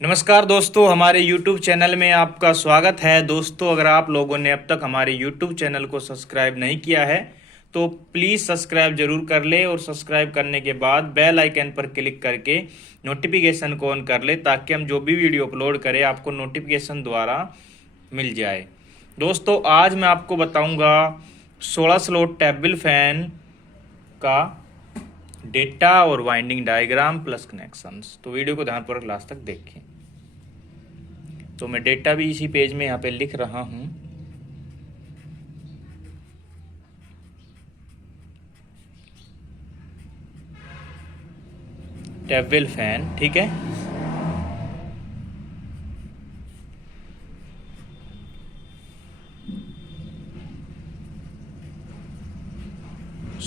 नमस्कार दोस्तों, हमारे YouTube चैनल में आपका स्वागत है। दोस्तों, अगर आप लोगों ने अब तक हमारे YouTube चैनल को सब्सक्राइब नहीं किया है तो प्लीज़ सब्सक्राइब जरूर कर ले और सब्सक्राइब करने के बाद बेल आइकन पर क्लिक करके नोटिफिकेशन को ऑन कर ले ताकि हम जो भी वीडियो अपलोड करें आपको नोटिफिकेशन द्वारा मिल जाए। दोस्तों, आज मैं आपको बताऊंगा 16 स्लॉट टेबल फैन का डेटा और वाइंडिंग डायग्राम प्लस कनेक्शंस। तो वीडियो को ध्यानपूर्वक लास्ट तक देखें। तो मैं डेटा भी इसी पेज में यहाँ पे लिख रहा हूँ। टेबल फैन, ठीक है।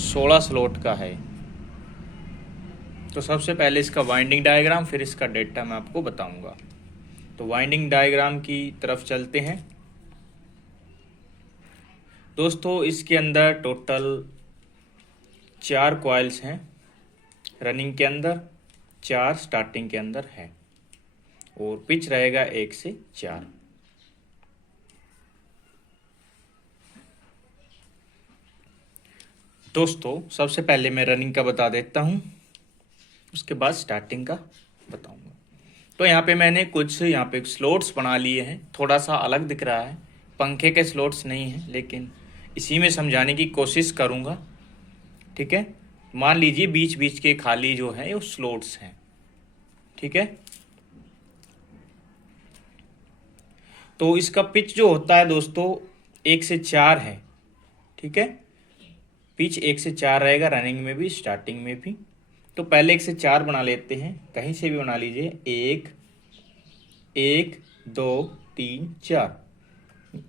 सोलह स्लॉट का है। तो सबसे पहले इसका वाइंडिंग डायग्राम, फिर इसका डेटा मैं आपको बताऊंगा। तो वाइंडिंग डायग्राम की तरफ चलते हैं। दोस्तों, इसके अंदर टोटल 4 कॉइल्स हैं रनिंग के अंदर, 4 स्टार्टिंग के अंदर है और पिच रहेगा 1 से 4। दोस्तों, सबसे पहले मैं रनिंग का बता देता हूँ, उसके बाद स्टार्टिंग का बताऊंगा। तो यहाँ पे मैंने कुछ यहाँ पे स्लॉट्स बना लिए हैं। थोड़ा सा अलग दिख रहा है, पंखे के स्लॉट्स नहीं हैं, लेकिन इसी में समझाने की कोशिश करूँगा, ठीक है। मान लीजिए बीच बीच के खाली जो है वो स्लॉट्स हैं, ठीक है। तो इसका पिच जो होता है दोस्तों 1 से 4 है, ठीक है। पिच 1 से 4 रहेगा रनिंग में भी स्टार्टिंग में भी। तो पहले 1 से 4 बना लेते हैं, कहीं से भी बना लीजिए। 1 1 2 3 4,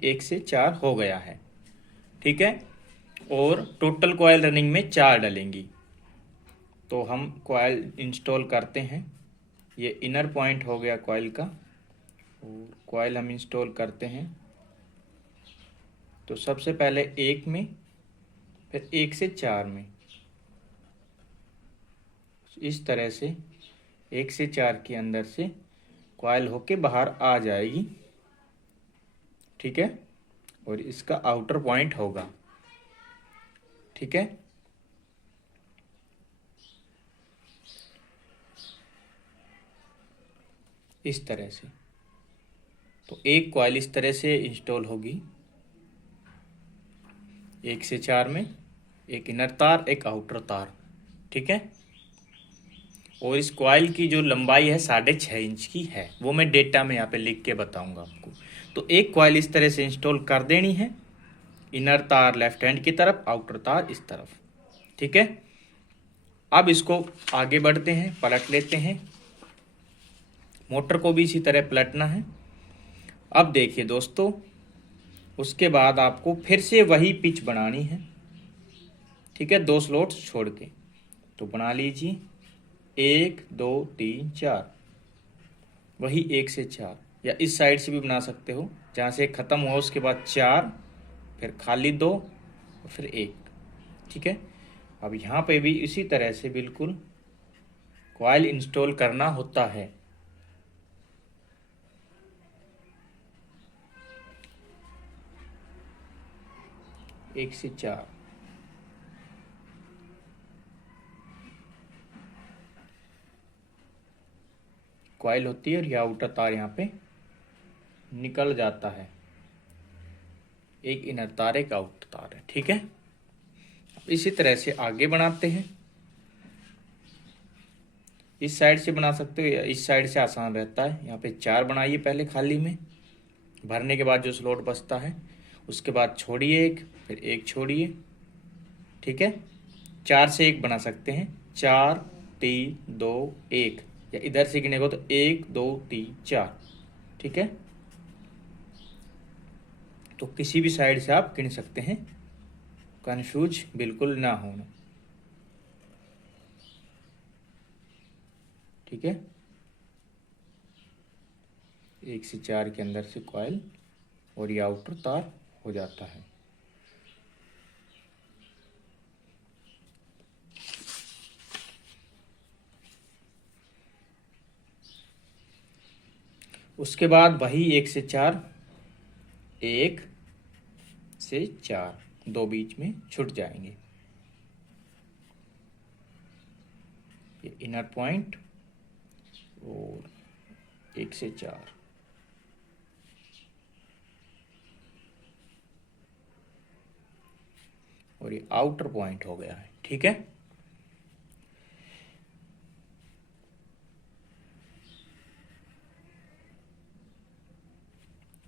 1 से 4 हो गया है, ठीक है। और टोटल कॉयल रनिंग में 4 डलेंगी। तो हम कॉयल इंस्टॉल करते हैं। ये इनर पॉइंट हो गया कॉयल का, और कॉयल हम इंस्टॉल करते हैं। तो सबसे पहले 1 में, फिर 1 से 4 में, इस तरह से 1 से 4 के अंदर से कॉयल होके बाहर आ जाएगी, ठीक है। और इसका आउटर पॉइंट होगा, ठीक है। इस तरह से तो एक कॉइल इस तरह से इंस्टॉल होगी। 1 से 4 में एक इनर तार, एक आउटर तार, ठीक है। और इस कॉइल की जो लंबाई है 6.5 इंच की है, वो मैं डेटा में यहाँ पे लिख के बताऊंगा आपको। तो एक कॉइल इस तरह से इंस्टॉल कर देनी है, इनर तार लेफ्ट हैंड की तरफ, आउटर तार इस तरफ, ठीक है। अब इसको आगे बढ़ते हैं, पलट लेते हैं। मोटर को भी इसी तरह पलटना है। अब देखिए दोस्तों, उसके बाद आपको फिर से वही पिच बनानी है, ठीक है, 2 स्लॉट्स छोड़ के। तो बना लीजिए 1 2 3 4, वही 1 से 4, या इस साइड से भी बना सकते हो, जहाँ से ख़त्म हुआ उसके बाद 4, फिर खाली 2 और फिर 1, ठीक है। अब यहाँ पे भी इसी तरह से बिल्कुल कॉइल इंस्टॉल करना होता है। 1 से 4 कॉइल होती है और यह आउटर तार यहाँ पे निकल जाता है। एक इनर तार, एक आउटर तार है, ठीक है। इसी तरह से आगे बनाते हैं। इस साइड से बना सकते हो या इस साइड से, आसान रहता है। यहाँ पे 4 बनाइए पहले खाली में, भरने के बाद जो स्लॉट बचता है उसके बाद छोड़िए एक, फिर एक छोड़िए, ठीक है। 4 से 1 बना सकते हैं, 4 3 2 1, या इधर से गिनेगा तो 1 2 3 4, ठीक है। तो किसी भी साइड से आप गिन सकते हैं, कंफ्यूज बिल्कुल ना हो, ठीक है। 1 से 4 के अंदर से कॉइल और ये आउटर तार हो जाता है। उसके बाद वही 1 से 4, 1 से 4, दो बीच में छूट जाएंगे। ये इनर पॉइंट और 1 से 4, और ये आउटर पॉइंट हो गया है। ठीक है,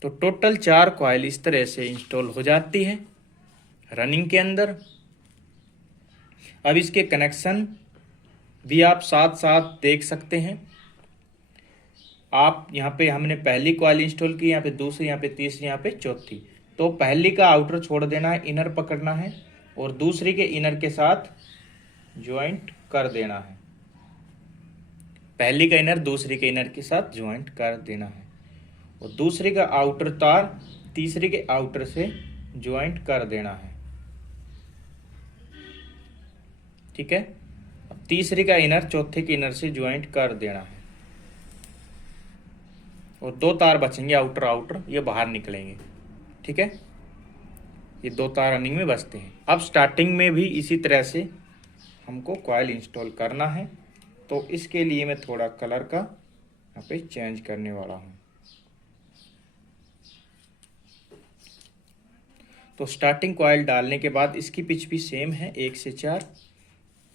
तो टोटल 4 कॉइल इस तरह से इंस्टॉल हो जाती है रनिंग के अंदर। अब इसके कनेक्शन भी आप साथ साथ देख सकते हैं। आप यहाँ पे हमने पहली कॉइल इंस्टॉल की, यहाँ पे दूसरी, यहाँ पे तीसरी, यहाँ पे चौथी। तो पहली का आउटर छोड़ देना है, इनर पकड़ना है और दूसरी के इनर के साथ ज्वाइंट कर देना है। पहली का इनर दूसरी के इनर के साथ ज्वाइंट कर देना है और दूसरी का आउटर तार तीसरी के आउटर से ज्वाइंट कर देना है। ठीक है, अब तीसरी का इनर चौथे के इनर से ज्वाइंट कर देना है और 2 तार बचेंगे आउटर आउटर, ये बाहर निकलेंगे। ठीक है, ये 2 तार रनिंग में बचते हैं। अब स्टार्टिंग में भी इसी तरह से हमको कॉइल इंस्टॉल करना है, तो इसके लिए मैं थोड़ा कलर का यहाँ पे चेंज करने वाला हूँ। तो स्टार्टिंग कॉइल डालने के बाद इसकी पिच भी सेम है 1 से 4।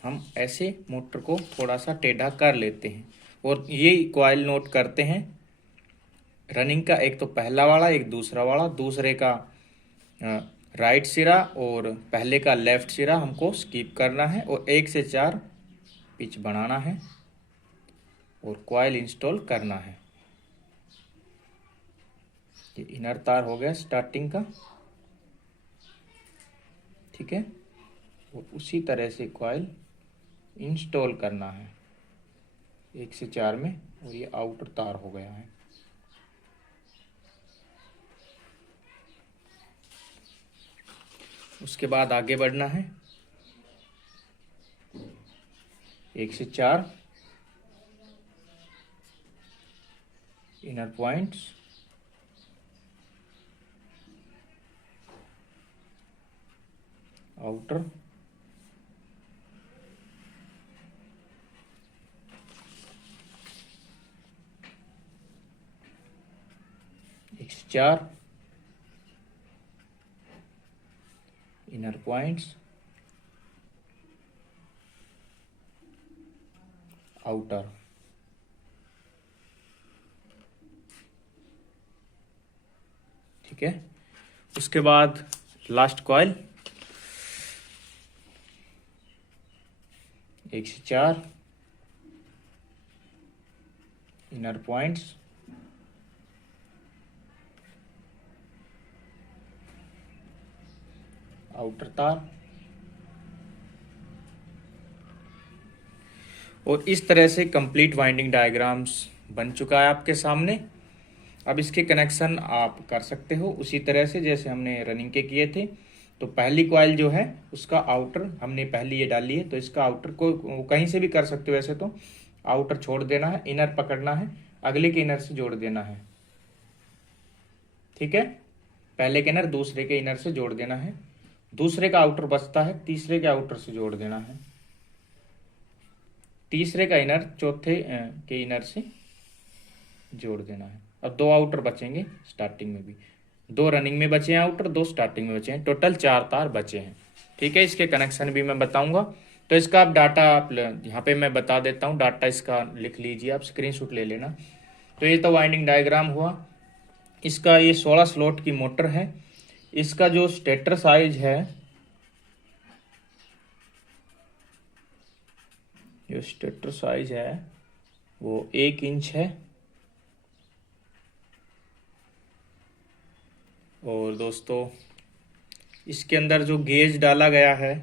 हम ऐसे मोटर को थोड़ा सा टेढ़ा कर लेते हैं और ये कॉइल नोट करते हैं रनिंग का, एक तो पहला वाला, एक दूसरा वाला, दूसरे का राइट सिरा और पहले का लेफ्ट सिरा हमको स्किप करना है और 1 से 4 पिच बनाना है और कॉइल इंस्टॉल करना है। ये इनर तार हो गया स्टार्टिंग का। ठीक है, और उसी तरह से कॉइल इंस्टॉल करना है 1 से 4 में, और ये आउटर तार हो गया है। उसके बाद आगे बढ़ना है 1 से 4 इनर पॉइंट्स, आउटर, एक से 4 इनर पॉइंट्स, आउटर। ठीक है, उसके बाद लास्ट कॉइल 1 से 4 इनर पॉइंट्स, आउटर तार, और इस तरह से कंप्लीट वाइंडिंग डायग्राम्स बन चुका है आपके सामने। अब इसके कनेक्शन आप कर सकते हो उसी तरह से जैसे हमने रनिंग के किए थे। तो पहली कॉइल जो है उसका आउटर हमने पहली ये डाली है, तो इसका आउटर को कहीं से भी कर सकते हो। वैसे तो आउटर छोड़ देना है, इनर पकड़ना है, अगले के इनर से जोड़ देना है। ठीक है, पहले के इनर दूसरे के इनर से जोड़ देना है, दूसरे का आउटर बचता है तीसरे के आउटर से जोड़ देना है, तीसरे का इनर चौथे के इनर से जोड़ देना है। अब 2 आउटर बचेंगे स्टार्टिंग में भी, 2 रनिंग में बचे हैं आउटर, 2 स्टार्टिंग में बचे हैं, टोटल 4 तार बचे हैं। ठीक है, इसके कनेक्शन भी मैं बताऊंगा। तो इसका आप डाटा आप यहाँ पे मैं बता देता हूँ, डाटा इसका लिख लीजिए, आप स्क्रीनशॉट ले लेना। तो ये तो वाइंडिंग डायग्राम हुआ इसका। ये 16 स्लॉट की मोटर है। इसका जो स्टेटर साइज है, जो स्टेटर साइज है वो 1 इंच है। और दोस्तों इसके अंदर जो गेज डाला गया है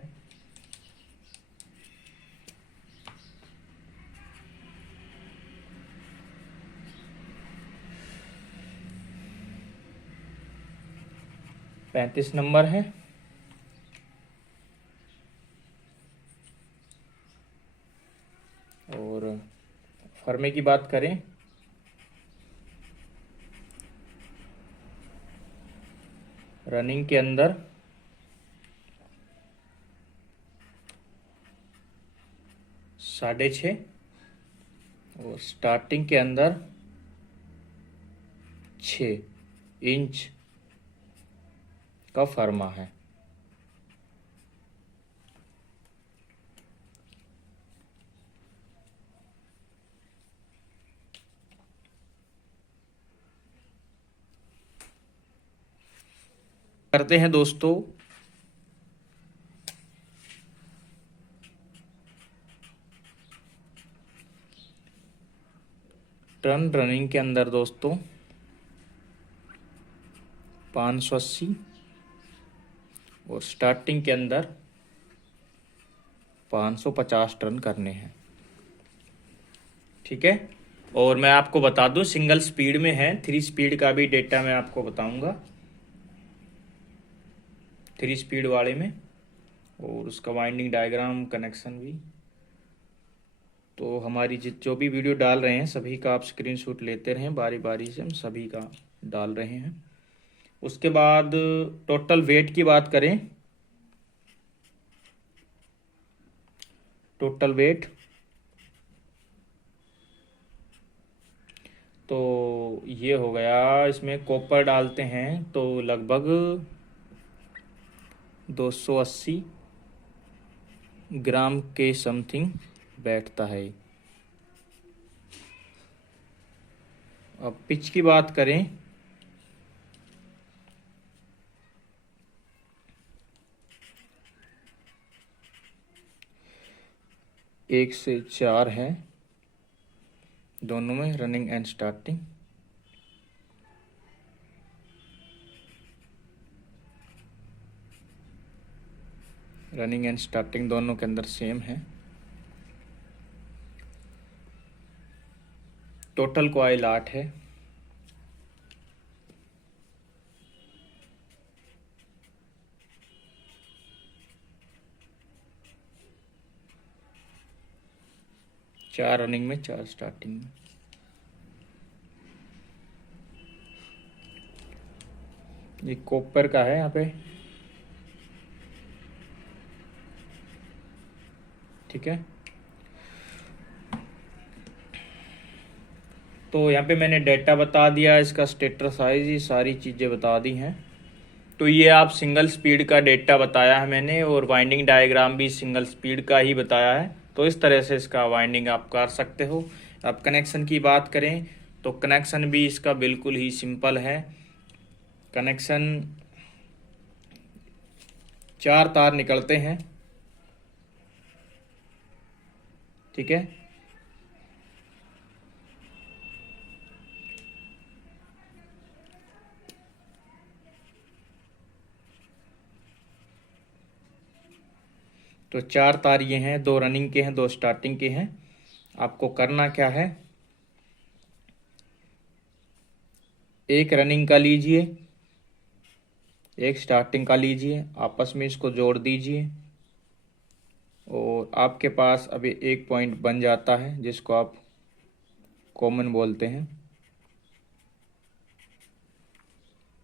पैंतीस नंबर है। और फर्मे की बात करें रनिंग के अंदर 6.5 और स्टार्टिंग के अंदर 6 इंच का फर्मा है। करते हैं दोस्तों, टर्न रनिंग के अंदर दोस्तों 580 और स्टार्टिंग के अंदर 550 टर्न करने हैं। ठीक है, और मैं आपको बता दूं सिंगल स्पीड में है, 3 स्पीड का भी डेटा मैं आपको बताऊंगा 3 स्पीड वाले में, और उसका वाइंडिंग डायग्राम कनेक्शन भी। तो हमारी जो भी वीडियो डाल रहे हैं सभी का आप स्क्रीनशॉट लेते रहें, बारी बारी से हम सभी का डाल रहे हैं। उसके बाद टोटल वेट की बात करें, टोटल वेट तो ये हो गया, इसमें कॉपर डालते हैं तो लगभग 280 ग्राम के समथिंग बैठता है। अब पिच की बात करें, एक से 4 है दोनों में, running and starting. Running and starting दोनों के अंदर सेम है। टोटल कॉइल 8 है। चार रनिंग में 4 स्टार्टिंग में। ये कॉपर का है यहाँ पे। ठीक है, तो यहाँ पे मैंने डेटा बता दिया, इसका स्टेटर साइज, ये सारी चीज़ें बता दी हैं। तो ये आप सिंगल स्पीड का डेटा बताया है मैंने, और वाइंडिंग डायग्राम भी सिंगल स्पीड का ही बताया है। तो इस तरह से इसका वाइंडिंग आप कर सकते हो। अब कनेक्शन की बात करें तो कनेक्शन भी इसका बिल्कुल ही सिंपल है। कनेक्शन 4 तार निकलते हैं। ठीक है, तो 4 तार ये हैं, 2 रनिंग के हैं, 2 स्टार्टिंग के हैं। आपको करना क्या है, एक रनिंग का लीजिए, एक स्टार्टिंग का लीजिए, आपस में इसको जोड़ दीजिए, और आपके पास अभी एक पॉइंट बन जाता है जिसको आप कॉमन बोलते हैं।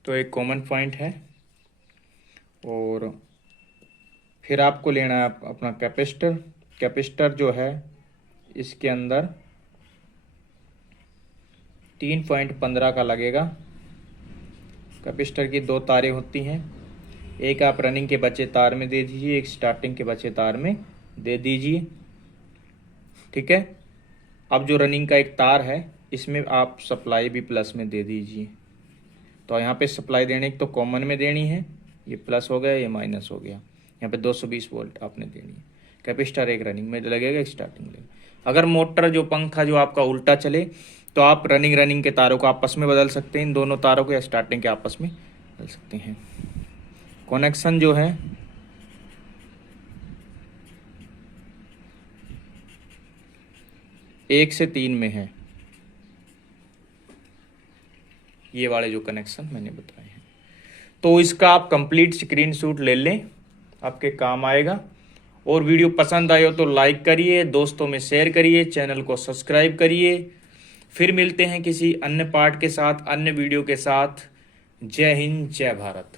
तो एक कॉमन पॉइंट है, और फिर आपको लेना है अपना कैपेसिटर। कैपेसिटर जो है इसके अंदर 3.15 का लगेगा। कैपेसिटर की 2 तारें होती हैं, एक आप रनिंग के बचे तार में दे दीजिए, एक स्टार्टिंग के बचे तार में दे दीजिए। ठीक है, अब जो रनिंग का एक तार है इसमें आप सप्लाई भी प्लस में दे दीजिए। तो यहाँ पे सप्लाई देने की तो कॉमन में देनी है, ये प्लस हो गया, ये माइनस हो गया। यहाँ पे 220 वोल्ट आपने देनी है। कैपेसिटर एक रनिंग में लगेगा, एक स्टार्टिंग में लगेगा। अगर मोटर जो पंखा जो आपका उल्टा चले तो आप रनिंग के तारों को आपस में बदल सकते हैं, इन दोनों तारों को, या स्टार्टिंग के आपस में बदल सकते हैं। कनेक्शन जो है एक से 3 में है, ये वाले जो कनेक्शन मैंने बताए हैं। तो इसका आप कंप्लीट स्क्रीनशॉट ले लें, आपके काम आएगा। और वीडियो पसंद आए हो तो लाइक करिए, दोस्तों में शेयर करिए, चैनल को सब्सक्राइब करिए। फिर मिलते हैं किसी अन्य पार्ट के साथ, अन्य वीडियो के साथ। जय हिंद, जय भारत।